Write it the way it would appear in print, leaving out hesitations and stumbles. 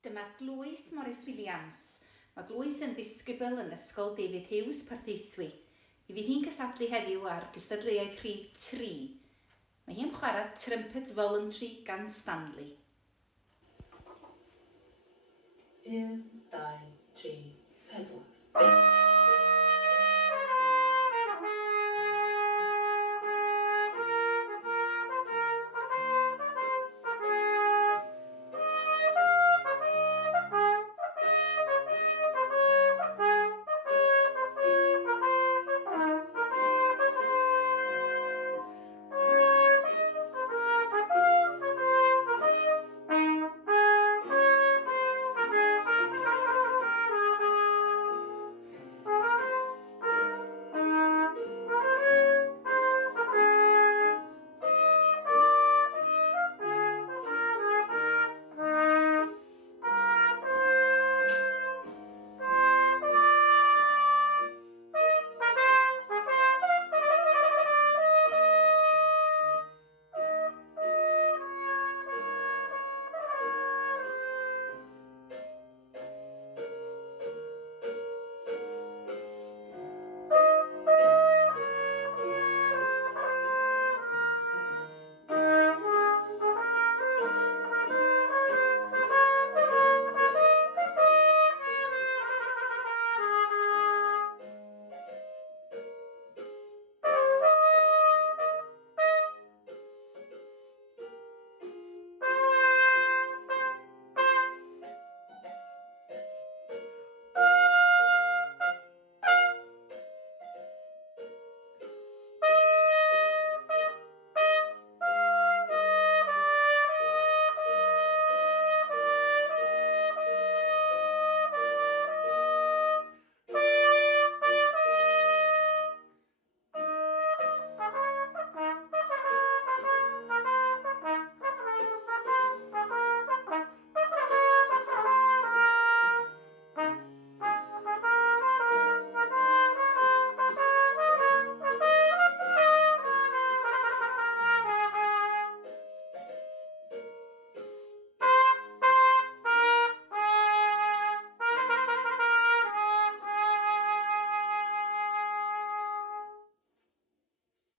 Dyma Glwys Morus WIlliams. Mae Glwys yn ddisgybl yn Ysgol Hughes Rhithwir. I fydd hi'n cystadlu heddiw ar Cystadleuaeth rhif 3. Mae hi'n chwarae trumpet voluntary gan Stanley. 1, 2, 3.